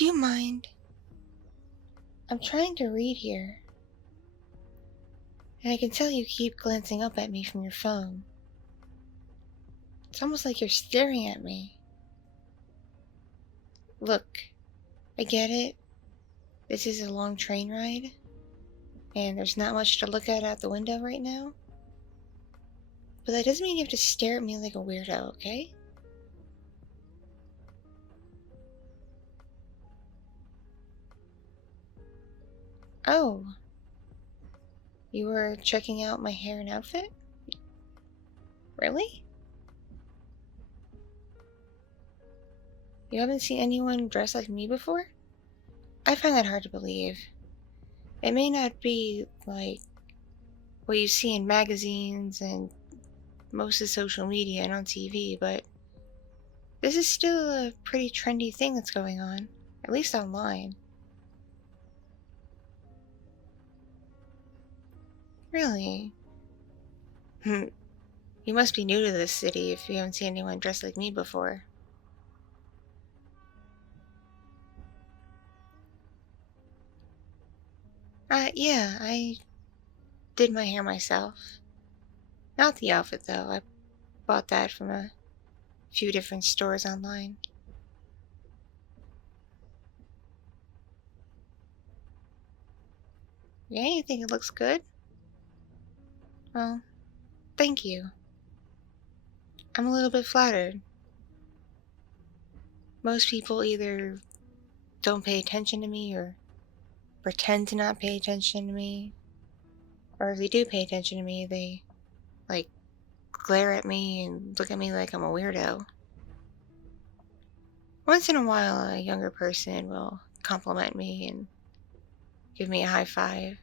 Do you mind? I'm trying to read here, and I can tell you keep glancing up at me from your phone. It's almost like you're staring at me. Look, I get it. This is a long train ride, and there's not much to look at out the window right now. But that doesn't mean you have to stare at me like a weirdo, okay? Oh. You were checking out my hair and outfit? Really? You haven't seen anyone dressed like me before? I find that hard to believe. It may not be like what you see in magazines and most of social media and on TV, but this is still a pretty trendy thing that's going on, at least online. Really? You must be new to this city if you haven't seen anyone dressed like me before. Yeah, I did my hair myself. Not the outfit, though. I bought that from a few different stores online. Yeah, you think it looks good? Well, thank you. I'm a little bit flattered. Most people either don't pay attention to me or pretend to not pay attention to me. Or if they do pay attention to me, they, like, glare at me and look at me like I'm a weirdo. Once in a while, a younger person will compliment me and give me a high five,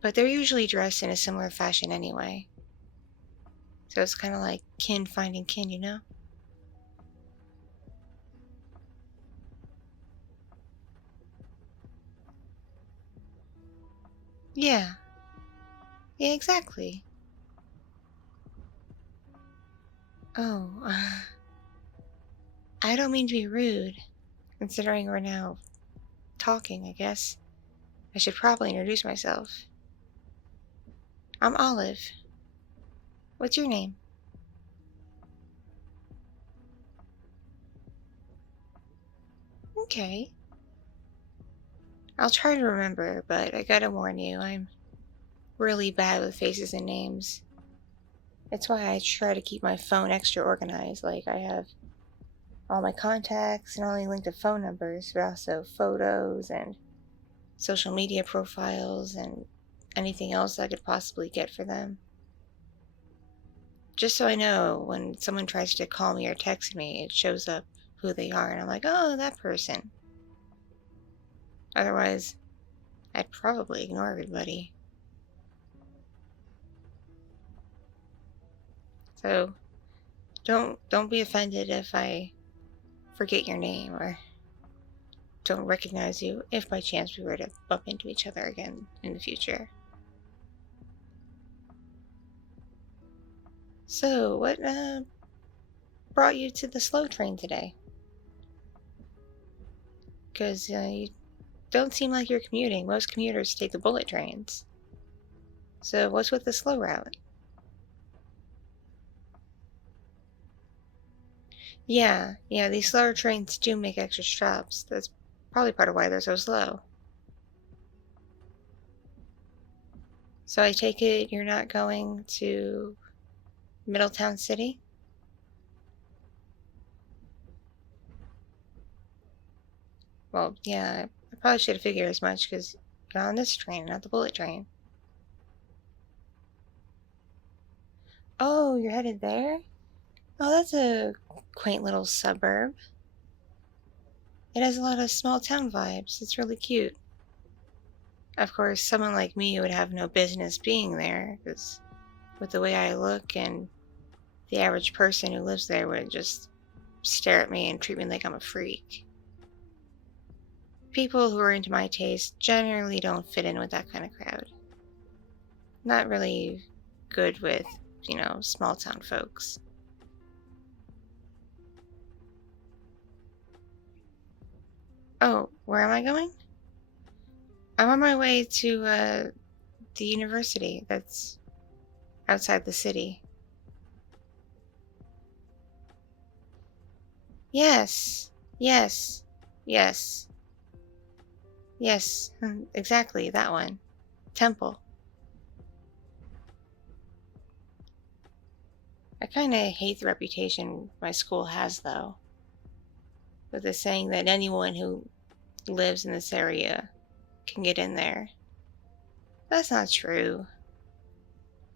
but they're usually dressed in a similar fashion anyway. So it's kind of like kin finding kin, you know? Yeah. Yeah, exactly. Oh, I don't mean to be rude, considering we're now talking, I guess. I should probably introduce myself. I'm Olive. What's your name? Okay. I'll try to remember, but I gotta warn you, I'm really bad with faces and names. It's why I try to keep my phone extra organized. Like, I have all my contacts and only linked to phone numbers, but also photos and social media profiles and anything else I could possibly get for them. Just so I know when someone tries to call me or text me, it shows up who they are, and I'm like, oh, that person. Otherwise, I'd probably ignore everybody. So, don't be offended if I forget your name or don't recognize you if by chance we were to bump into each other again in the future. So, what brought you to the slow train today? Because you don't seem like you're commuting. Most commuters take the bullet trains. So, what's with the slow route? Yeah, these slower trains do make extra stops. That's probably part of why they're so slow. So I take it you're not going to Middletown City? Well, yeah, I probably should have figured as much because you're on this train, not the bullet train. Oh, you're headed there? Oh, that's a quaint little suburb. It has a lot of small town vibes. It's really cute. Of course, someone like me would have no business being there because with the way I look and the average person who lives there would just stare at me and treat me like I'm a freak. People who are into my taste generally don't fit in with that kind of crowd. Not really good with, small town folks. Oh, where am I going? I'm on my way to, the university that's outside the city. Yes. Yes. Yes. Yes. Exactly, that one. Temple. I kinda hate the reputation my school has, though, with the saying that anyone who lives in this area can get in there. That's not true.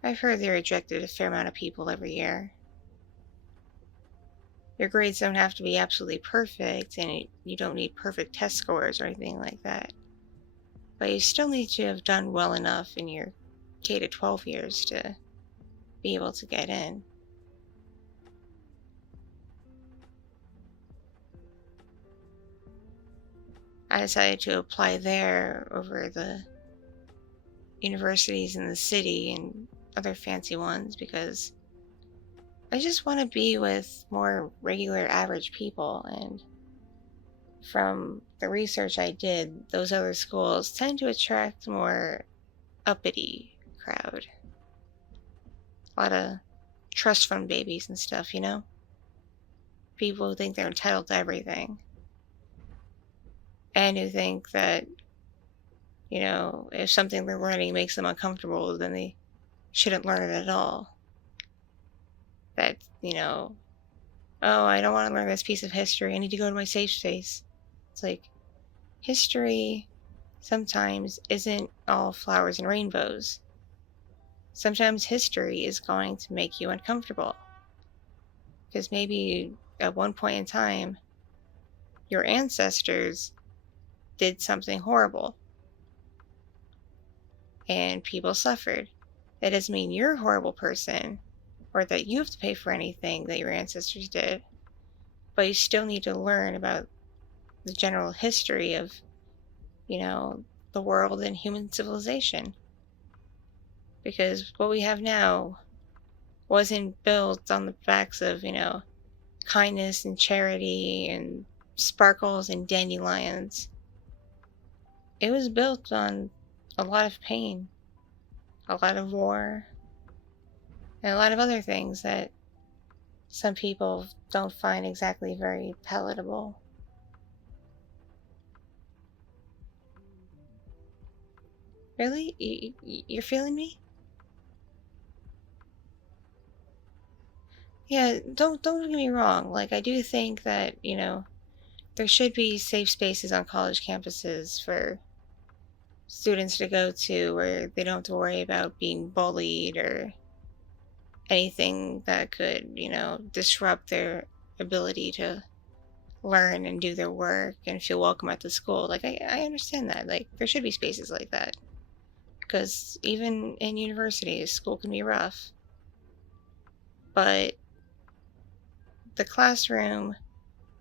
I've heard they rejected a fair amount of people every year. Your grades don't have to be absolutely perfect, and you don't need perfect test scores or anything like that. But you still need to have done well enough in your K to 12 years to be able to get in. I decided to apply there over the universities in the city and other fancy ones because I just want to be with more regular average people, and from the research I did, those other schools tend to attract more uppity crowd. A lot of trust fund babies and stuff, you know? People who think they're entitled to everything. And who think that, if something they're learning makes them uncomfortable, then they shouldn't learn it at all. That, oh, I don't want to learn this piece of history. I need to go to my safe space. It's like, history sometimes isn't all flowers and rainbows. Sometimes history is going to make you uncomfortable. Because maybe at one point in time, your ancestors did something horrible and people suffered. That doesn't mean you're a horrible person or that you have to pay for anything that your ancestors did, but you still need to learn about the general history of, the world and human civilization. Because what we have now wasn't built on the backs of, kindness and charity and sparkles and dandelions. It was built on a lot of pain, a lot of war, and a lot of other things that some people don't find exactly very palatable. Really? You're feeling me? Yeah, don't get me wrong. Like, I do think that, there should be safe spaces on college campuses for students to go to where they don't have to worry about being bullied or anything that could, disrupt their ability to learn and do their work and feel welcome at the school. Like, I understand that. Like, there should be spaces like that. Because even in universities, school can be rough. But the classroom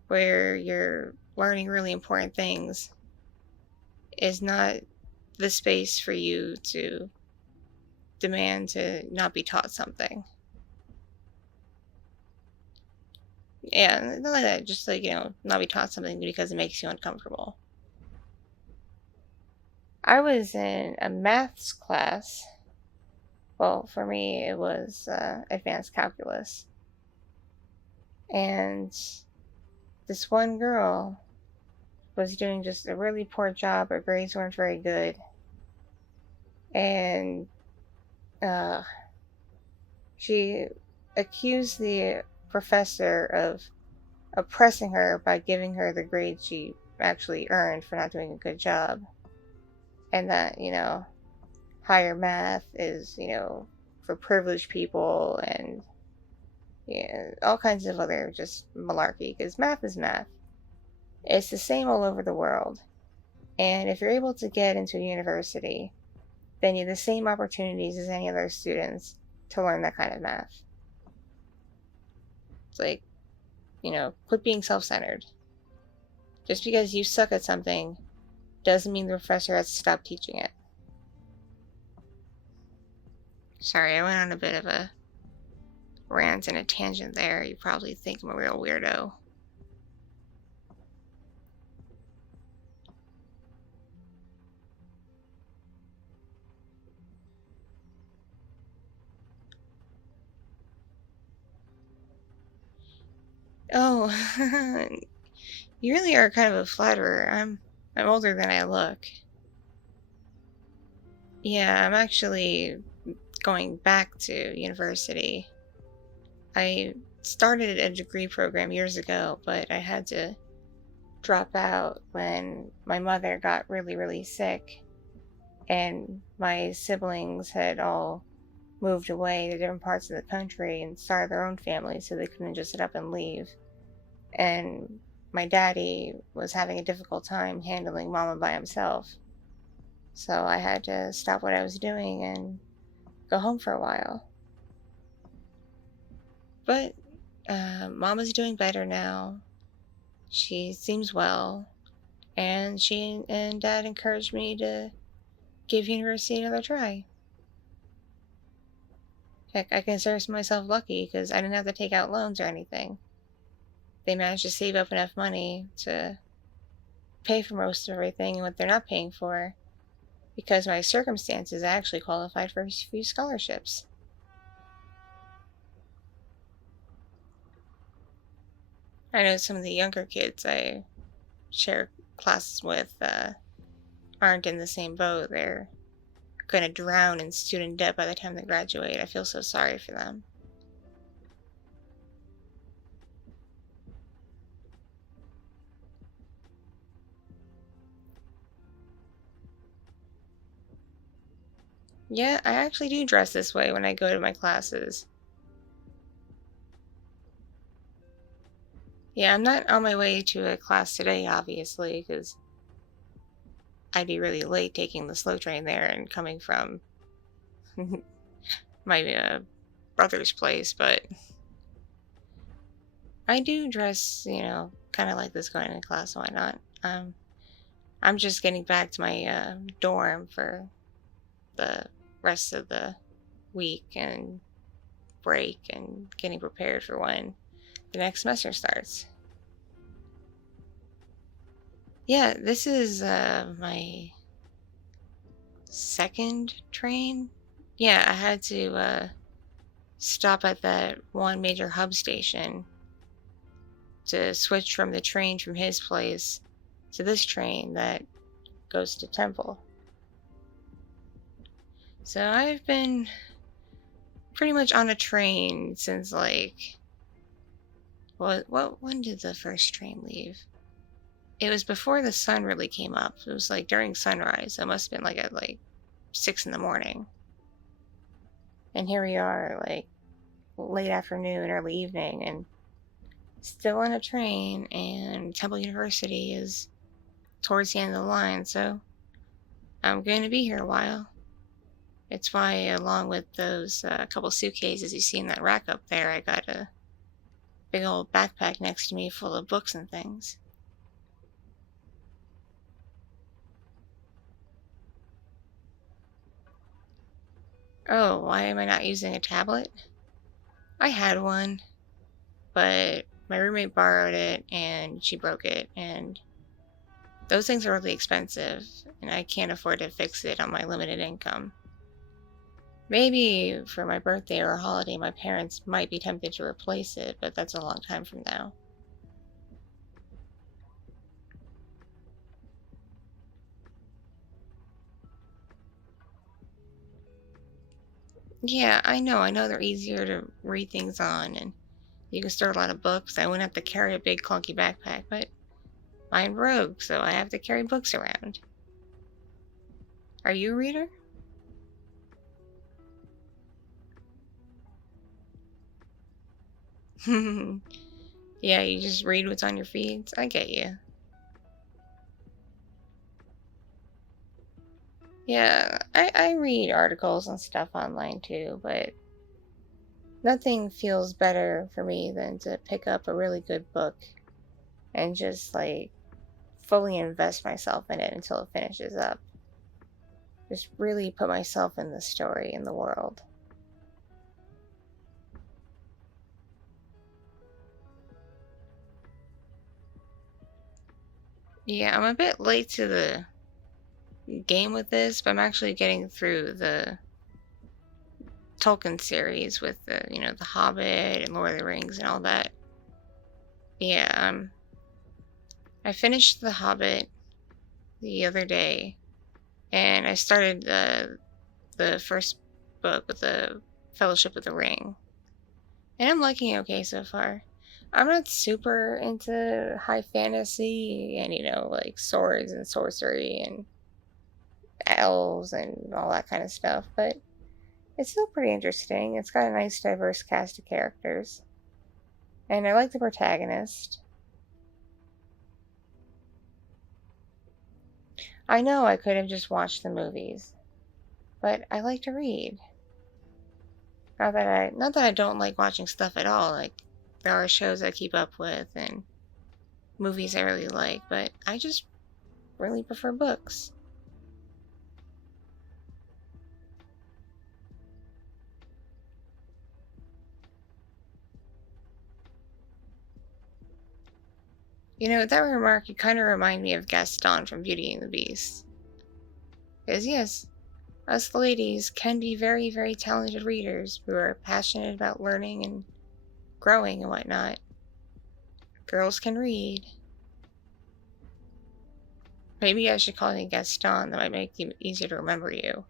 where you're learning really important things is not the space for you to demand to not be taught something. Yeah, not like that. Just like, not be taught something because it makes you uncomfortable. I was in a maths class. Well, for me, it was advanced calculus. And this one girl was doing just a really poor job. Her grades weren't very good. And uh, she accused the professor of oppressing her by giving her the grade she actually earned for not doing a good job. And that, higher math is, for privileged people and all kinds of other just malarkey, because math is math. It's the same all over the world. And if you're able to get into a university, then you have the same opportunities as any other students to learn that kind of math. It's like, quit being self centered. Just because you suck at something doesn't mean the professor has to stop teaching it. Sorry, I went on a bit of a rant and a tangent there. You probably think I'm a real weirdo. Oh, you really are kind of a flatterer. I'm older than I look. Yeah, I'm actually going back to university. I started a degree program years ago, but I had to drop out when my mother got really, really sick, and my siblings had all moved away to different parts of the country and started their own families, so they couldn't just sit up and leave. And my daddy was having a difficult time handling mama by himself. So I had to stop what I was doing and go home for a while. But mama's doing better now. She seems well. And she and dad encouraged me to give university another try. Heck, I consider myself lucky because I didn't have to take out loans or anything. They managed to save up enough money to pay for most of everything and what they're not paying for. Because of my circumstances, I actually qualified for a few scholarships. I know some of the younger kids I share classes with aren't in the same boat. They're going to drown in student debt by the time they graduate. I feel so sorry for them. Yeah, I actually do dress this way when I go to my classes. Yeah, I'm not on my way to a class today, obviously, because I'd be really late taking the slow train there and coming from my brother's place, but I do dress, kind of like this going to class, why not? I'm just getting back to my dorm for the rest of the week and break and getting prepared for when the next semester starts. Yeah, this is my second train. Yeah, I had to stop at that one major hub station to switch from the train from his place to this train that goes to Temple. So I've been pretty much on a train since when did the first train leave? It was before the sun really came up. It was during sunrise. It must have been at 6 in the morning. And here we are late afternoon, early evening, and still on a train, and Temple University is towards the end of the line, so I'm going to be here a while. It's why, along with those couple suitcases you see in that rack up there, I got a big old backpack next to me full of books and things. Oh, why am I not using a tablet? I had one, but my roommate borrowed it and she broke it, and those things are really expensive, and I can't afford to fix it on my limited income. Maybe for my birthday or a holiday, my parents might be tempted to replace it, but that's a long time from now. Yeah, I know. I know they're easier to read things on, and you can store a lot of books. I wouldn't have to carry a big clunky backpack, but mine broke, so I have to carry books around. Are you a reader? Yeah, you just read what's on your feeds. I get you. Yeah, I read articles and stuff online too, but nothing feels better for me than to pick up a really good book and just fully invest myself in it until it finishes up. Just really put myself in the story, in the world. Yeah, I'm a bit late to the game with this, but I'm actually getting through the Tolkien series with the Hobbit and Lord of the Rings and all that. Yeah, I finished The Hobbit the other day, and I started the first book with the Fellowship of the Ring, and I'm liking it okay so far. I'm not super into high fantasy and, like swords and sorcery and elves and all that kind of stuff, but it's still pretty interesting. It's got a nice, diverse cast of characters, and I like the protagonist. I know I could have just watched the movies, but I like to read. Not that I don't like watching stuff at all. Like, there are shows I keep up with and movies I really like, but I just really prefer books. That remark, you kind of remind me of Gaston from Beauty and the Beast. Because, yes, us ladies can be very, very talented readers who are passionate about learning and growing and whatnot. Girls can read. Maybe I should call you Gaston. That might make it easier to remember you.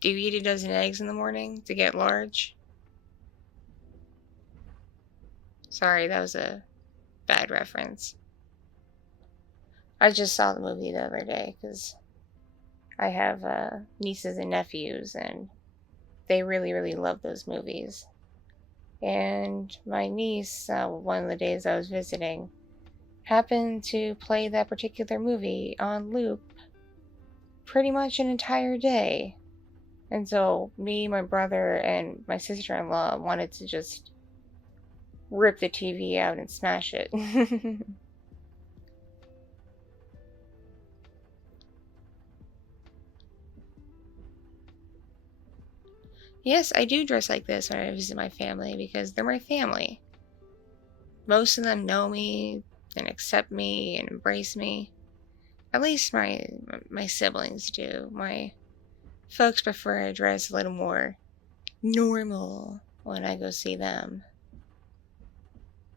Do you eat a dozen eggs in the morning to get large? Sorry, that was a bad reference. I just saw the movie the other day because I have nieces and nephews, and they really, really love those movies. And my niece, one of the days I was visiting, happened to play that particular movie on loop pretty much an entire day. And so me, my brother, and my sister-in-law wanted to just rip the TV out and smash it. Yes, I do dress like this when I visit my family because they're my family. Most of them know me and accept me and embrace me. At least my siblings do. My folks prefer I dress a little more normal when I go see them.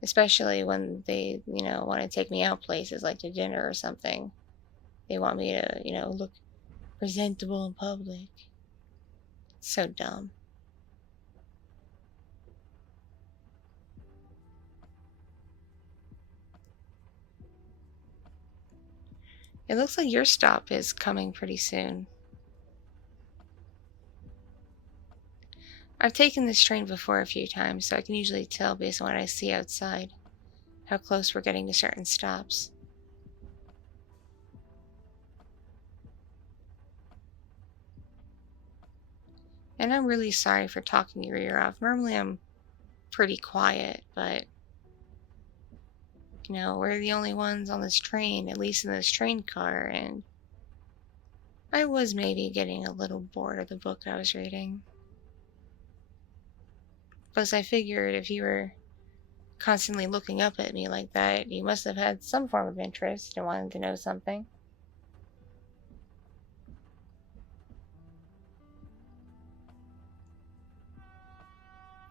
Especially when they, want to take me out places like to dinner or something. They want me to, look presentable in public. It's so dumb. It looks like your stop is coming pretty soon. I've taken this train before a few times, so I can usually tell based on what I see outside how close we're getting to certain stops. And I'm really sorry for talking your ear off. Normally I'm pretty quiet, but we're the only ones on this train, at least in this train car, and I was maybe getting a little bored of the book I was reading. Plus, I figured if you were constantly looking up at me like that, you must have had some form of interest and wanted to know something.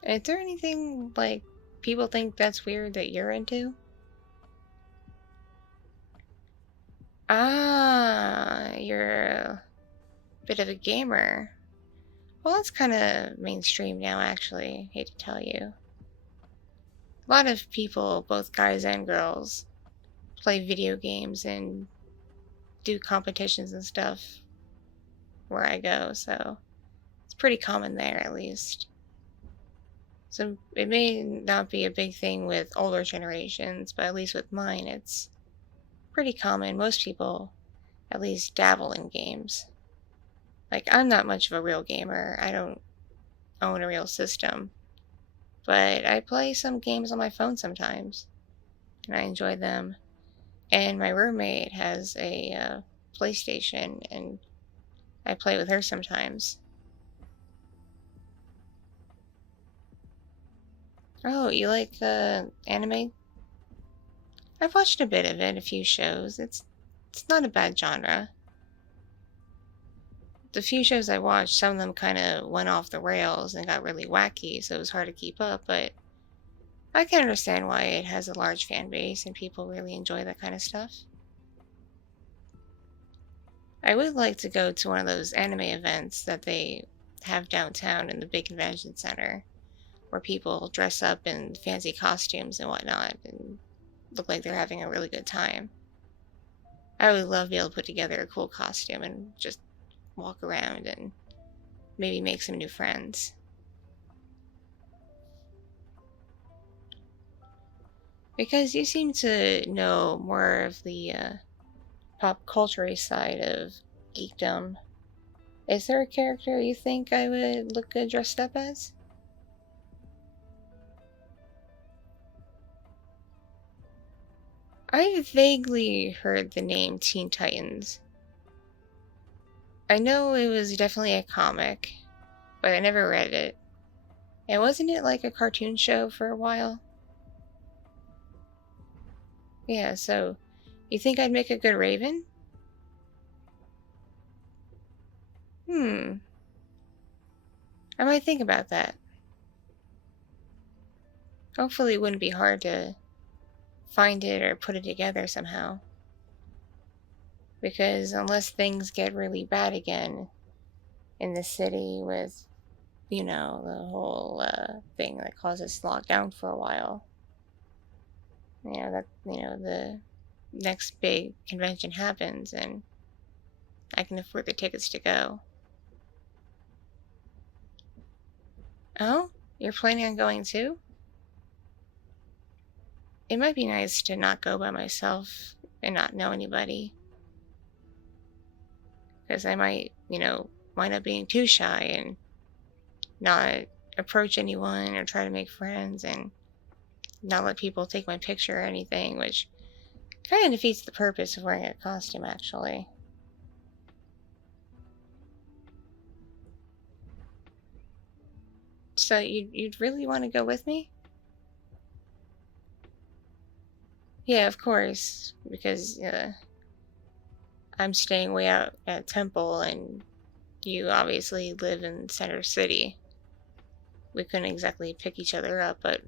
Is there anything, like, people think that's weird that you're into? Ah, you're a bit of a gamer. Well, that's kind of mainstream now, actually. Hate to tell you. A lot of people, both guys and girls, play video games and do competitions and stuff where I go, so it's pretty common there at least. So it may not be a big thing with older generations, but at least with mine, it's pretty common. Most people at least dabble in games. Like, I'm not much of a real gamer. I don't own a real system, but I play some games on my phone sometimes, and I enjoy them. And my roommate has a PlayStation, and I play with her sometimes. Oh, you like anime? I've watched a bit of it, a few shows. It's not a bad genre. the few shows I watched, some of them kind of went off the rails and got really wacky, so it was hard to keep up, but I can understand why it has a large fan base and people really enjoy that kind of stuff. I would like to go to one of those anime events that they have downtown in the big convention center, where people dress up in fancy costumes and whatnot and look like they're having a really good time. I would love to be able to put together a cool costume and just walk around and maybe make some new friends. Because you seem to know more of the pop culture side of geekdom. Is there a character you think I would look good dressed up as? I vaguely heard the name Teen Titans. I know it was definitely a comic, but I never read it. And wasn't it like a cartoon show for a while? Yeah, so you think I'd make a good Raven? I might think about that. Hopefully it wouldn't be hard to find it or put it together somehow. Because unless things get really bad again in the city with, the whole thing that caused us to lock down for a while, the next big convention happens and I can afford the tickets to go. Oh? You're planning on going too? It might be nice to not go by myself and not know anybody. Because I might, wind up being too shy and not approach anyone or try to make friends and not let people take my picture or anything, which kind of defeats the purpose of wearing a costume, actually. So you'd really want to go with me? Yeah, of course, because I'm staying way out at Temple and you obviously live in Center City. We couldn't exactly pick each other up, but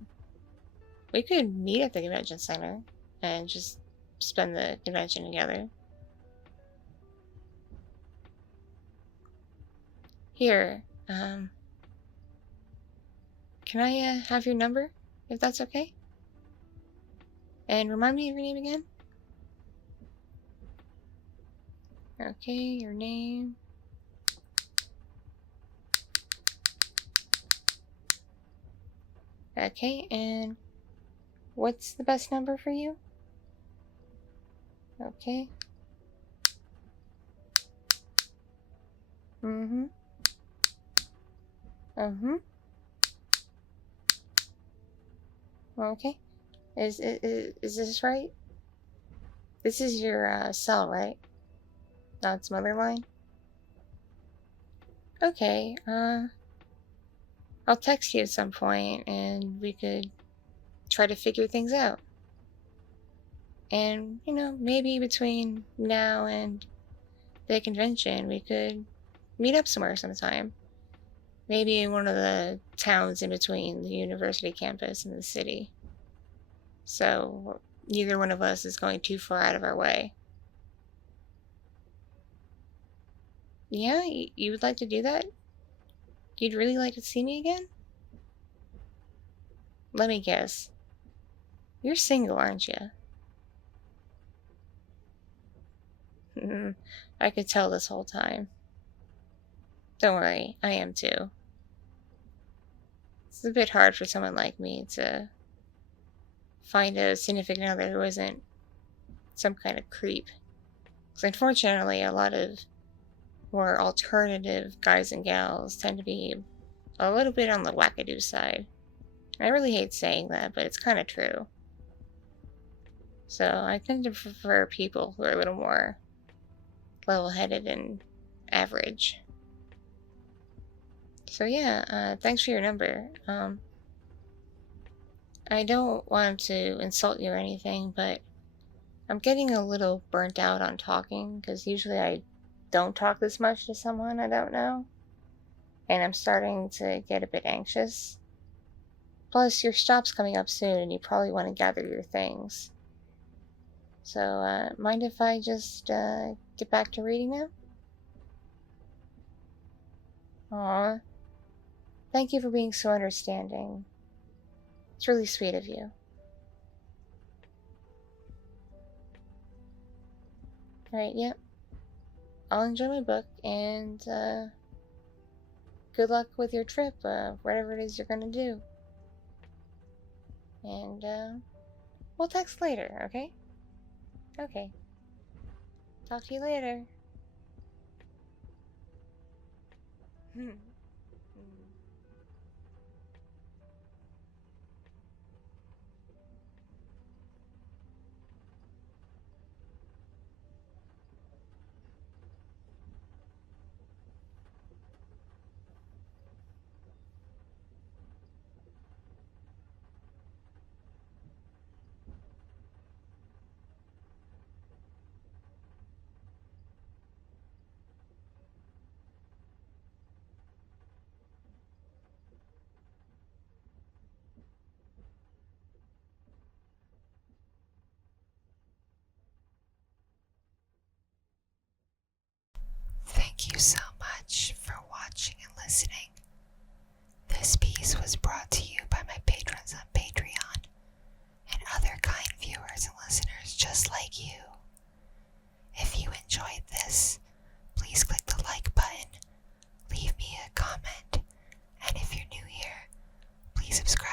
we could meet at the convention center and just spend the convention together. Here, can I have your number, if that's okay? And remind me of your name again? Okay, your name. Okay, and what's the best number for you? Okay. Mm-hmm. Mm-hmm. Okay. Is this right? This is your cell, right? Not its mother line? Okay, I'll text you at some point and we could try to figure things out. And, maybe between now and the convention, we could meet up somewhere sometime. Maybe in one of the towns in between the university campus and the city. So neither one of us is going too far out of our way. Yeah, you would like to do that? You'd really like to see me again? Let me guess. You're single, aren't you? I could tell this whole time. Don't worry, I am too. It's a bit hard for someone like me to find a significant other who isn't some kind of creep. Because unfortunately, a lot of more alternative guys and gals tend to be a little bit on the wackadoo side. I really hate saying that, but it's kind of true. So I tend to prefer people who are a little more level-headed and average. So yeah, thanks for your number. I don't want to insult you or anything, but I'm getting a little burnt out on talking, because usually I don't talk this much to someone I don't know. And I'm starting to get a bit anxious. Plus, your stop's coming up soon and you probably want to gather your things. So, mind if I just get back to reading now? Aw. Thank you for being so understanding. It's really sweet of you. Alright, yep. I'll enjoy my book, and good luck with your trip, whatever it is you're gonna do. And we'll text later, okay? Okay. Talk to you later. Thank you so much for watching and listening. This piece was brought to you by my patrons on Patreon and other kind viewers and listeners just like you. If you enjoyed this, please click the like button, leave me a comment, and if you're new here, please subscribe